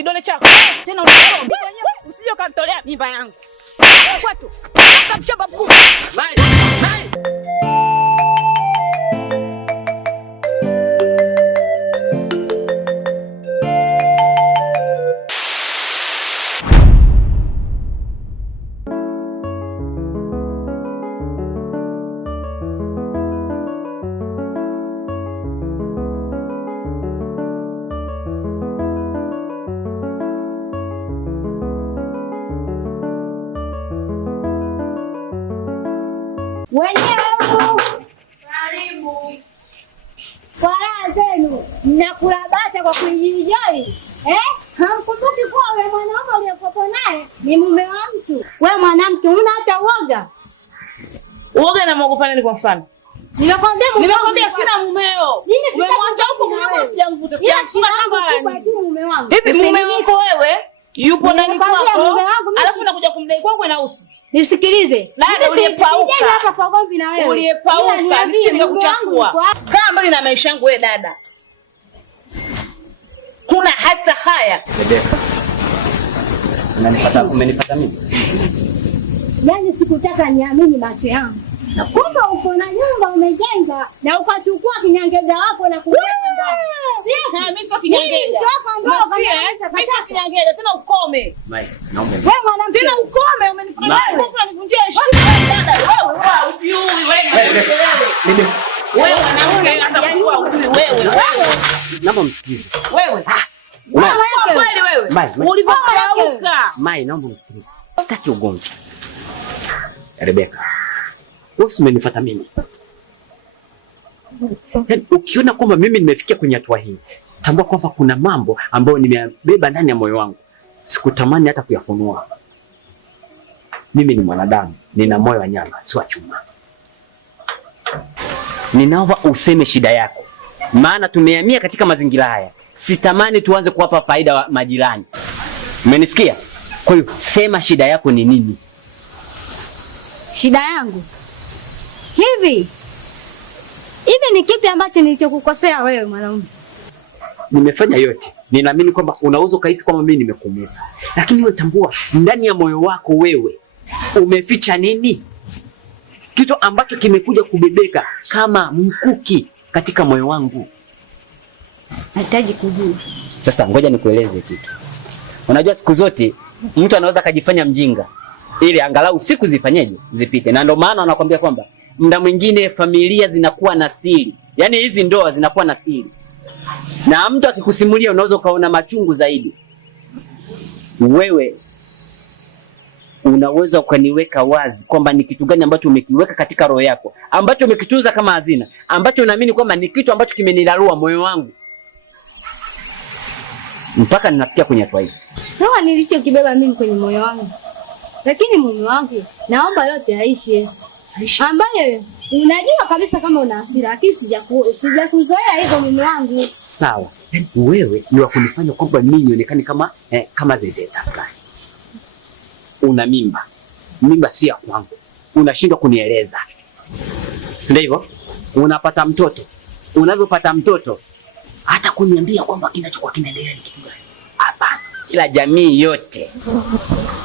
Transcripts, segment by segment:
kidole chako. Tena usije ukatolea mimba yangu. Kwetu. Kamshamba mkuu. Mai. Wenyewe karibu. Kwa raha zenu mnakula bata kwa kuijijoi. Hamkumbuki kuwa wewe mwanaume uliyekuwa naye ni mume wa mtu. Wewe mwanamke una hata uoga? Uoga na mwogopa nani kwa mfano? Nimekwambia sina mumeo. Umemwacha huko mumeo sijamvuta. Sina kama tu mume wangu. Hivi mume wako wewe yupo ndani kwako? Alafu nakuja kumdai kwako na usi. Nisikilize. Dada uliyepauka. Hapa kwa gomvi na wewe. Uliyepauka. Nikakuchafua. Kaa mbali na maisha yangu wewe dada. Kuna hata haya. Rebeka. Umenifuata mimi? Yaani sikutaka niamini macho yangu. Na kumbe uko na nyumba umejenga na ukachukua kinyangega wako na kuweka ndani. Sio? Mimi sio kinyangega. Mimi sio kinyangega tena ukome. Mai, naomba. Wewe mwanamke tena ukome umenifanya unanivunjia heshima dada. Wewe ujui wewe mwanamke hata kuwa ujui wewe. Naomba msikize. Wewe. Kweli wewe. Ulipokauka. Mai, naomba msikize. Sitaki ugomvi. Rebeka. Wewe umenifuata mimi. Ukiona kwamba mimi nimefikia kwenye hatua hii, tambua kwamba kuna mambo ambayo nimebeba ndani ya moyo wangu. Sikutamani hata kuyafunua. Mimi ni mwanadamu, nina moyo wa nyama, si wa chuma. Ninaomba useme shida yako. Maana tumehamia katika mazingira haya. Sitamani tuanze kuwapa faida wa majirani. Umenisikia? Kwa hiyo sema shida yako ni nini? Shida yangu. Hivi ni kipi ambacho nilichokukosea wewe mwanaume? Nimefanya yote. Ninaamini kwamba unaweza kaisi kwamba mimi nimekuumiza. Lakini wewe tambua ndani ya moyo wako wewe umeficha nini? Kitu ambacho kimekuja kubebeka kama mkuki katika moyo wangu. Nahitaji kujua. Sasa ngoja nikueleze kitu. Unajua siku zote mtu anaweza kujifanya mjinga ili angalau siku zifanyeje zipite. Na ndio maana wanakuambia kwamba muda mwingine familia zinakuwa na siri. Yaani hizi ndoa zinakuwa na siri. Na mtu akikusimulia unaweza kaona machungu zaidi. Wewe unaweza ukaniweka wazi kwamba ni kitu gani ambacho umekiweka katika roho yako, ambacho umekitunza kama hazina, ambacho unaamini kwamba ni kitu ambacho kimenilarua moyo wangu. Mpaka ninafikia kwenye hatua hii. Sawa, nilichokibeba mimi kwenye moyo wangu. Lakini mume wangu, naomba yote yaishe. Ambaye unajua kabisa kama una hasira, lakini sijakuzoea hivyo mume wangu. Sawa. Wewe ni wa kunifanya kwamba mimi nionekane kama zezeta fulani. Una mimba. Mimba si ya kwangu. Unashindwa kunieleza. Si ndio hivyo? Unapata mtoto. Unavyopata mtoto hata kuniambia kwamba kinachokuwa kinaendelea ni kitu gani? Hapana. Kila jamii yote,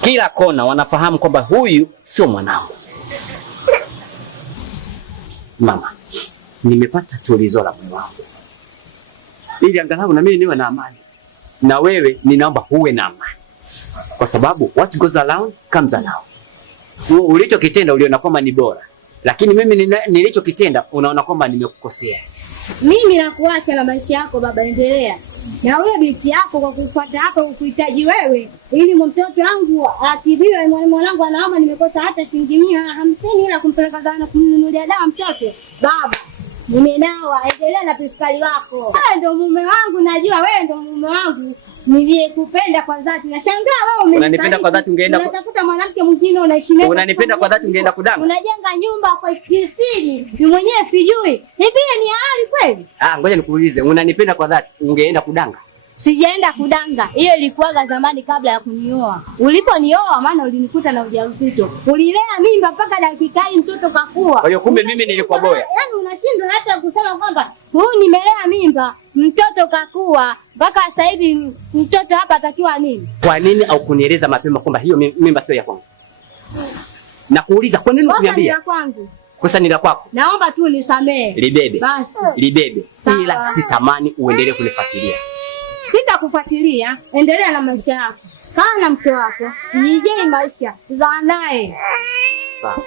kila kona wanafahamu kwamba huyu sio mwanangu. Mama, nimepata tulizo la moyo wangu. Ili angalau na mimi niwe na amani. Na wewe ninaomba uwe na amani. Kwa sababu what goes around comes around. Ulichokitenda uliona kwamba ni bora. Lakini mimi nilichokitenda unaona kwamba nimekukosea. Mimi nakuacha na maisha yako baba, endelea. Na wewe binti yako kwa kufuata hapa ukuhitaji wewe ili mtoto wangu atibiwe. Mwanangu anaomba, nimekosa hata shilingi 150 ila kumpeleka sana kumnunulia dawa mtoto. Baba, nimenawa, endelea na piskali wako. Wewe ndio mume wangu, najua wewe ndio mume wangu. Niliyekupenda kwa dhati. Nashangaa wewe unanipenda kwa dhati ungeenda unatafuta mwanamke mwingine unaishi naye. Unanipenda kwa dhati ungeenda kudanga. Unajenga nyumba kwa kisiri. Ni mwenyewe sijui. Hivi ni halali kweli? Ngoja nikuulize, unanipenda kwa dhati ungeenda kudanga? Sijaenda kudanga. Hiyo ilikuwaga zamani kabla ya kunioa. Uliponioa maana ulinikuta na ujauzito. Ulilea mimba mpaka dakika hii mtoto kakua. Kwa hiyo kumbe mimi nilikuwa boya. Yaani unashindwa hata kusema kwamba huyu nimelea mimba, mtoto kakua. Mpaka sasa hivi mtoto hapa atakiwa nini? Kwa nini au kunieleza mapema kwamba hiyo mimba sio ya kwangu? Na kuuliza kwa nini uniambia? Kosa kwangu. Kosa ni la kwako. Naomba tu nisamehe. Libebe. Basi. Libebe. Ila sitamani uendelee kunifuatilia. Sitakufuatilia, endelea na maisha yako. Kaa na mke wako, jijeni maisha, tuzaa naye. Sawa.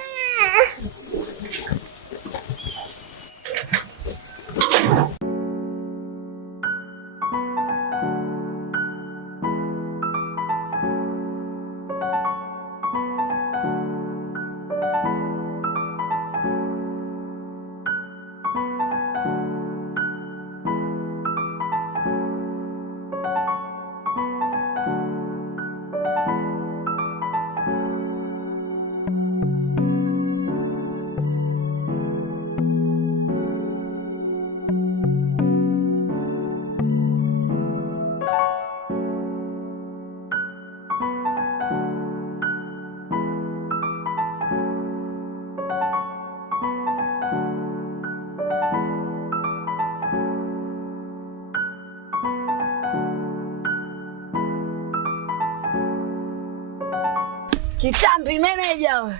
Kitambi meneja.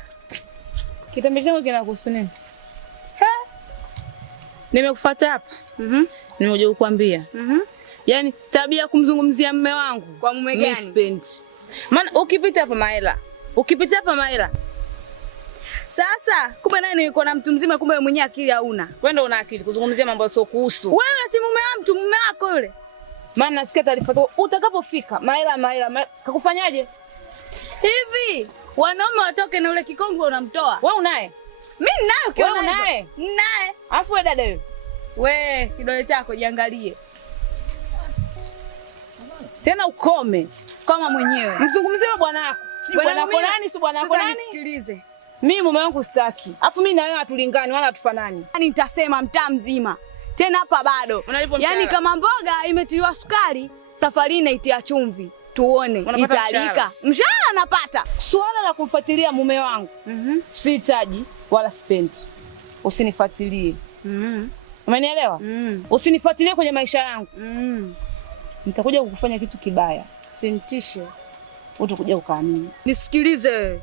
Kitambi changu kinakuhusu nini? Nimekufuata hapa. Nimekuja kukuambia. Yaani tabia kumzungumzia mume wangu. Kwa mume gani? Mispendi. Maana ukipita hapa Maela. Sasa kumbe naye nilikuwa na mtu mzima, kumbe mwenyewe akili hauna. Wewe ndio una akili kuzungumzia mambo yasio kuhusu. Wewe si mume wa mtu, mume wako yule. Maana nasikia taarifa tu utakapofika Maela kakufanyaje? Hivi wanaume watoke na ule kikongwe unamtoa. Wewe unaye? Mimi ninayo kiona unaye. Ninaye. Alafu wewe dada wewe. We kidole chako jiangalie. Tena ukome Kama mwenyewe. Mzungumzie bwana wako. Si bwana wako nani, si bwana wako nani? Nisikilize. Mimi mume wangu sitaki. Alafu mimi na wewe hatulingani wala hatufanani. Yaani nitasema mtaa mzima. Tena hapa bado. Yaani kama mboga imetiliwa sukari, safari inaitia chumvi. Tuone italika. Mshahara napata. Swala la kumfuatilia mume wangu. Sihitaji wala sipendi. Usinifuatilie. Umenielewa? Usinifuatilie kwenye maisha yangu. Nitakuja kukufanya kitu kibaya. Sinitishe. Utakuja ukaamini. Nisikilize.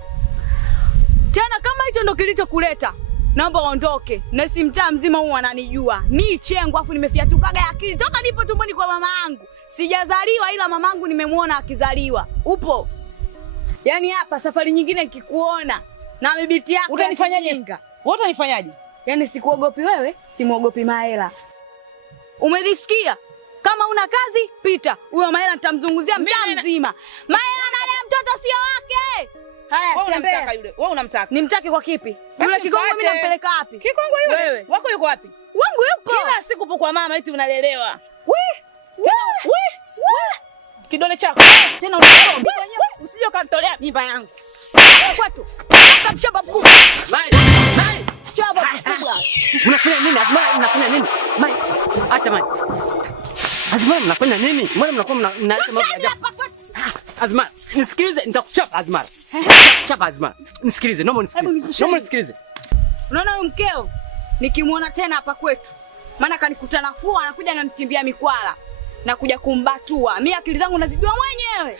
Tena kama hicho ndo kilichokuleta, naomba uondoke. Na si mtaa mzima huu wananijua. Mimi chengo afu nimefiatukaga akili toka nipo tumboni kwa mama yangu. Sijazaliwa ila mamangu nimemuona akizaliwa. Upo? Yaani hapa safari nyingine nikikuona na mibiti yako utanifanyaje? Wewe utanifanyaje? Yaani sikuogopi wewe, simuogopi Maela. Umenisikia? Kama una kazi pita. Huyo Maela nitamzunguzia mtaa mzima. Maela na mtoto sio wake. Haya, tembea. Wewe unamtaka? Nimtake kwa kipi? Yule kikongo mimi nampeleka wapi? Kikongo yule? Wewe. Wako yuko wapi? Wangu yupo. Kila siku upo kwa mama eti unalelewa. Kidole chako. Tena usije ukatolea mimba yangu. Kwetu. Kamshaba mkubwa. Mai. Shaba mkubwa. Unafanya nini? Azma unafanya nini? Mai. Acha mai. Azma unafanya nini? Mbona mnakuwa mnaleta mambo ya ajabu? Azma, nisikilize, nitakuchapa Azma. Chapa Azma. Nisikilize, naomba nisikilize. Unaona huyu mkeo? Nikimuona tena hapa kwetu. Maana kanikuta nafua anakuja ananitimbia mikwala. Na kuja kumbatua. Mimi akili zangu nazijua mwenyewe.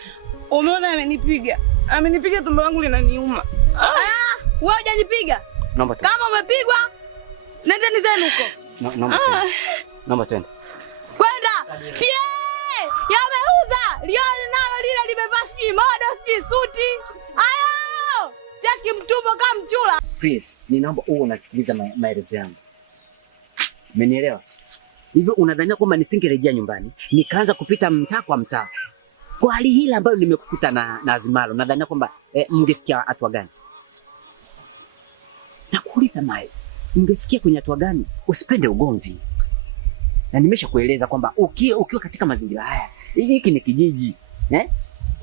Umeona amenipiga. Amenipiga tumbo langu linaniuma. Wewe hujanipiga? Naomba twende. Kama umepigwa, nendeni zenu huko. Naomba twende. Kwenda. Yameuza. Lione nalo lile limevaa sijui modo sijui suti. Ayo! Jaki mtumbo kama mchula. Please, ninaomba uwe unasikiliza maelezo yangu. Umenielewa? Hivyo unadhania kwamba nisingerejea nyumbani, nikaanza kupita mtaa kwa mtaa. Kwa hali hili ambayo nimekukuta na Azimalo, nadhania kwamba mngefikia hatua gani? Nakuuliza Mai, mngefikia kwenye hatua gani? Usipende ugomvi. Na nimeshakueleza kwamba ukiwa katika mazingira haya, hiki ni kijiji,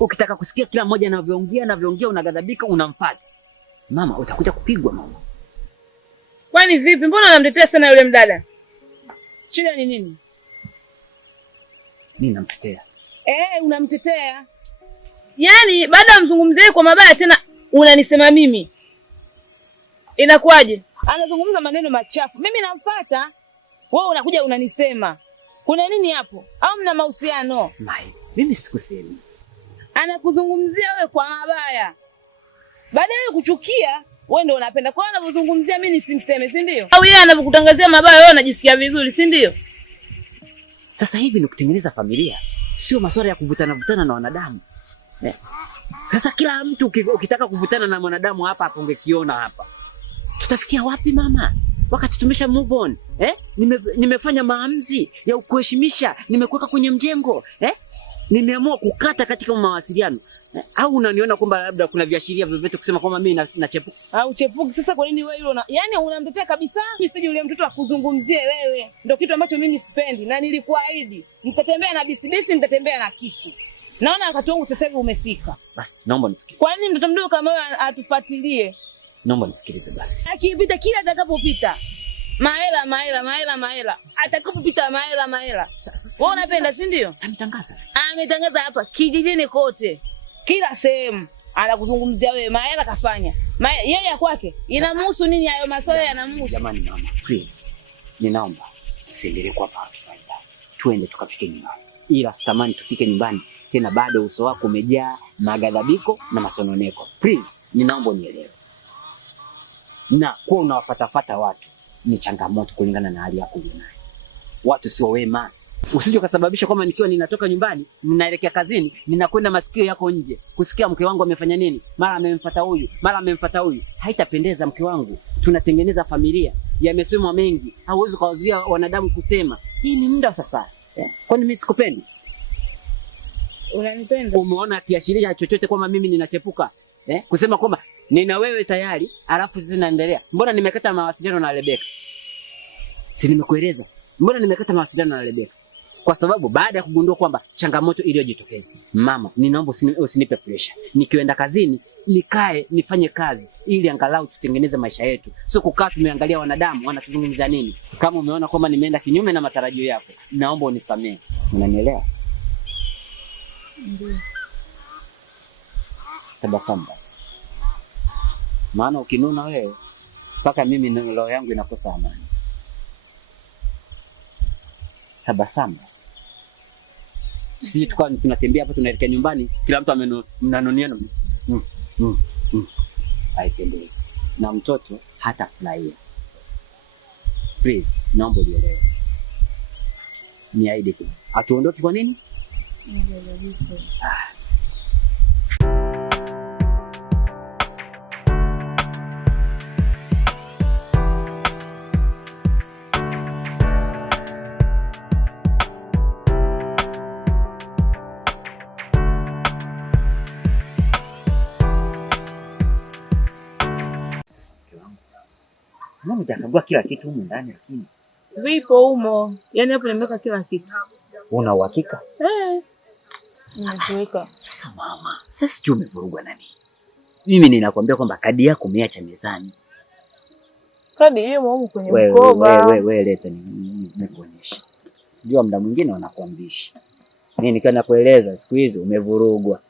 ukitaka kusikia kila mmoja anavyoongea unagadhabika unamfuata. Mama, utakuja kupigwa mama. Kwani vipi? Mbona unamtetea sana yule mdada? Shida ni nini? Mimi namtetea Unamtetea. Yaani baada ya mzungumzie kwa mabaya tena unanisema mimi. Inakuwaje? Anazungumza maneno machafu. Mimi namfuata. Wewe unakuja unanisema. Kuna nini hapo? Au mna mahusiano? Mai, mimi sikusemi. Anakuzungumzia wewe kwa mabaya. Baadaye kuchukia, wewe ndio unapenda. Kwa nini anazungumzia mimi nisimseme, si ndio? Au yeye anakutangazia mabaya wewe unajisikia vizuri, si ndio? Sasa hivi ni kutengeneza familia. Sio masuala ya kuvutana na wanadamu. Sasa kila mtu ukitaka kuvutana na mwanadamu hapa ungekiona hapa. Tutafikia wapi mama? Wakati tumesha move on. Nimefanya maamuzi ya kukuheshimisha, nimekuweka kwenye mjengo. Nimeamua kukata katika mawasiliano. Au unaniona kwamba labda kuna viashiria vyovyote kusema kwamba mimi nachepuka? Au chepuki sasa kwa nini wewe hilo? Yaani unamtetea kabisa. Mimi sije yule mtoto akuzungumzie wewe. Ndio kitu ambacho mimi sipendi na nilikuahidi. Nitatembea na bisibisi, nitatembea na kisu. Naona wakati wangu sasa hivi umefika. Basi naomba nisikilize. Kwa nini mtoto mdogo kama wewe atufuatilie? Naomba nisikilize basi. Akipita kila atakapopita. Mahela. Atakapopita mahela. Wewe unapenda si ndio? Ametangaza. Ametangaza hapa kijijini kote. Kila sehemu anakuzungumzia wewe. Mahela kafanya. Yeye kwake inamhusu nini hayo maswala yanamhusu? Jamani mama, please. Ninaomba tusiendelee kwa hapa faida. Tuende tukafike nyumbani. Ila sitamani tufike nyumbani tena bado uso wako umejaa magadhabiko na masononeko. Please, ninaomba unielewe. Na kwa unawafatafata watu ni changamoto kulingana na hali yako unayo. Watu sio wema. Usije kusababisha kama nikiwa ninatoka nyumbani, ninaelekea kazini, ninakwenda masikio yako nje, kusikia mke wangu amefanya nini, mara amemfuata huyu. Haitapendeza mke wangu. Tunatengeneza familia. Yamesemwa mengi. Hauwezi kuwazuia wanadamu kusema. Hii ni muda sasa. Kwani mimi sikupendi? Unanipenda? Umeona kiashiria chochote kwamba mimi ninachepuka? Kusema kwamba nina wewe tayari, alafu sisi naendelea. Mbona nimekata mawasiliano na Rebeka? Si nimekueleza. Mbona nimekata mawasiliano na Rebeka? Kwa sababu baada ya kugundua kwamba changamoto iliyojitokeza. Mama, ninaomba usinipe pressure. Nikienda kazini, nikae nifanye kazi ili angalau tutengeneze maisha yetu. Sio kukaa tumeangalia wanadamu wanatuzungumzia nini. Kama umeona kwamba nimeenda kinyume na matarajio yako, naomba unisamehe. Unanielewa? Ndio. Tabasamu basi. Maana ukinuna wewe mpaka mimi roho yangu inakosa amani. Tabasamu basi. Sisi tukao tunatembea hapa tunaelekea nyumbani, kila mtu mnanoniana. Haipendezi. Na mtoto hata furahia. Please, naomba unielewe. Niahidi tu. Atuondoke kwa nini? Mimi nitakagua kila kitu humu ndani lakini vipo humo. Yaani hapo nimeweka kila kitu. Una uhakika? Nimeweka. Sasa mama, sasa sijui umevurugwa na nini? Mimi ninakwambia kwamba kadi yako umeacha mezani. Kadi hiyo humu kwenye mkoba. Wewe leta nikuonyeshe. Ndio muda mwingine wanakuambisha. Mimi nikiwa nakueleza siku hizo umevurugwa.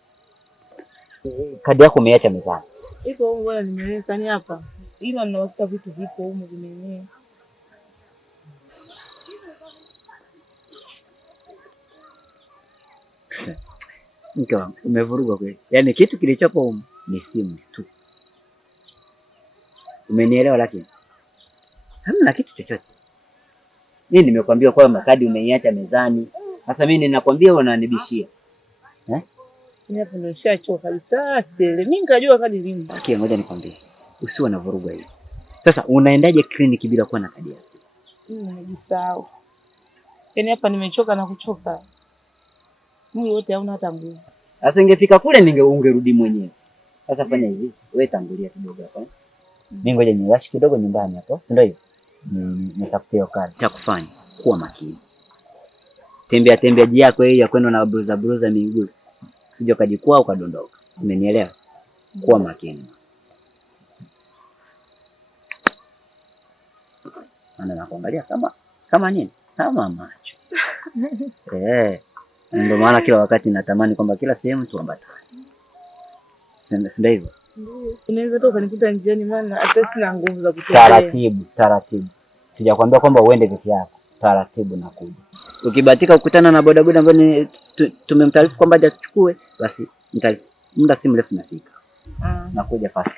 Kadi yako umeacha mezani. Iko huko bwana nimeweka ni hapa. Ila ninawakuta vitu vipo huko vimeenea. Mke wangu, umevurugwa kweli. Yaani kitu kilichopo huko ni simu tu. Umenielewa lakini? Hamna kitu chochote. Mimi nimekwambia kwamba kadi umeiacha mezani. Sasa mimi ninakwambia wewe unanibishia. Mimi hapo ndio nishachoka kabisa. Mimi nikajua kadi lini. Sikia ngoja nikwambie. Usiwe na vurugu hiyo. Sasa unaendaje kliniki bila kuwa na kadi yako? Najisahau. Yaani hapa nimechoka na kuchoka. Mwili wote hauna hata nguvu. Sasa ingefika kule ungerudi mwenyewe. Sasa fanya hivi, wewe tangulia kidogo hapa. Mimi ngoja niwashi kidogo nyumbani hapo, si ndio hiyo? Nitafutie kadi. Cha kufanya, kuwa makini. Tembea yako hii ya kwenda na bruza miguu. Usije ukajikwaa ukadondoka. Umenielewa? Kuwa makini. Ana nakuangalia kama nini? Kama macho. Ndio maana kila wakati natamani kwamba kila sehemu tuambatane. Sio hivyo? Ndio. Unaweza toka nikuta njiani maana hata sina nguvu za kutembea. Taratibu. Sijakwambia kwamba uende peke yako. Taratibu nakuja. Ukibahatika kukutana na bodaboda ambaye tumemtaarifu kwamba aje tuchukue, basi muda si mrefu nafika. Nakuja fast.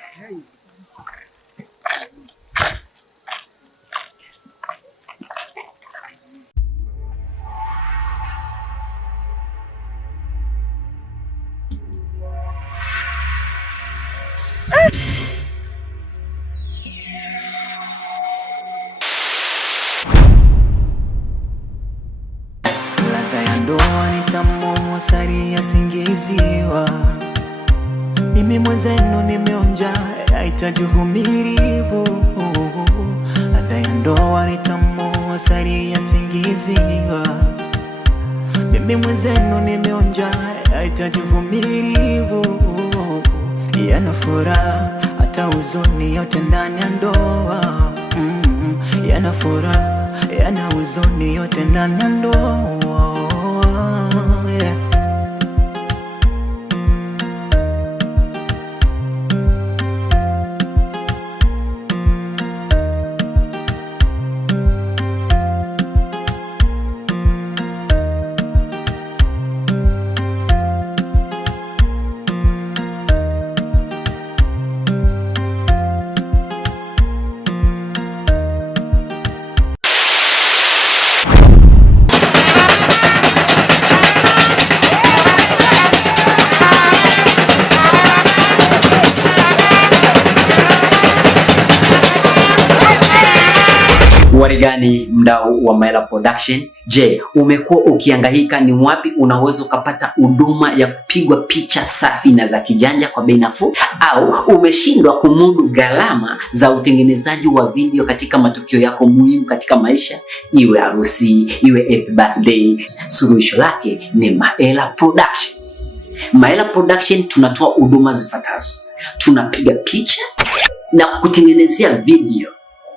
Ladha ya ndoa ni tamu, asali yasingiziwa. Mimi mwenzenu nimeonja, yahitaji uvumilivu. Ladha ya ndoa ni tamu, asali yasingiziwa. Mimi mwenzenu nimeonja, yahitaji uvumilivu. Yana furaha hata huzuni yote ndani ya ndoa. Yana furaha, yana huzuni yote ndani ya ndoa. Warigani mdau wa Maela Production. Je, umekuwa ukihangaika ni wapi unaweza ukapata huduma ya kupigwa picha safi na za kijanja kwa bei nafuu? Au umeshindwa kumudu gharama za utengenezaji wa video katika matukio yako muhimu katika maisha, iwe harusi, iwe happy birthday? Suluhisho lake ni Maela Production. Maela Production tunatoa huduma zifuatazo. Tunapiga picha na kutengenezea video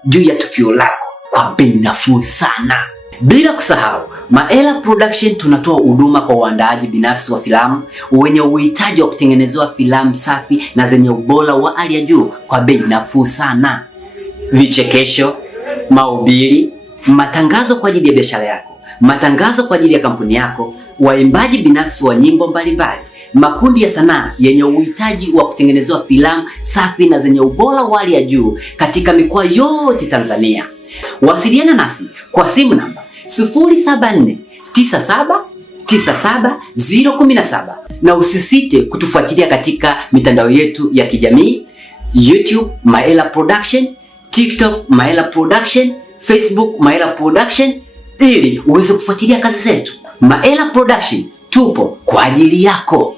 juu ya tukio lako kwa bei nafuu sana. Bila kusahau, Maela Production tunatoa huduma kwa waandaaji binafsi wa filamu wenye uhitaji wa kutengenezewa filamu safi na zenye ubora wa hali ya juu kwa bei nafuu sana. Vichekesho, mahubiri, matangazo kwa ajili ya biashara yako, matangazo kwa ajili ya kampuni yako, waimbaji binafsi wa nyimbo mbalimbali, makundi ya sanaa yenye uhitaji wa kutengenezewa filamu safi na zenye ubora wa hali ya juu katika mikoa yote Tanzania. Wasiliana nasi kwa simu namba 0749797017 na usisite kutufuatilia katika mitandao yetu ya kijamii: YouTube Maela Production, TikTok Maela Production, Facebook Maela Production, ili uweze kufuatilia kazi zetu. Maela Production tupo kwa ajili yako.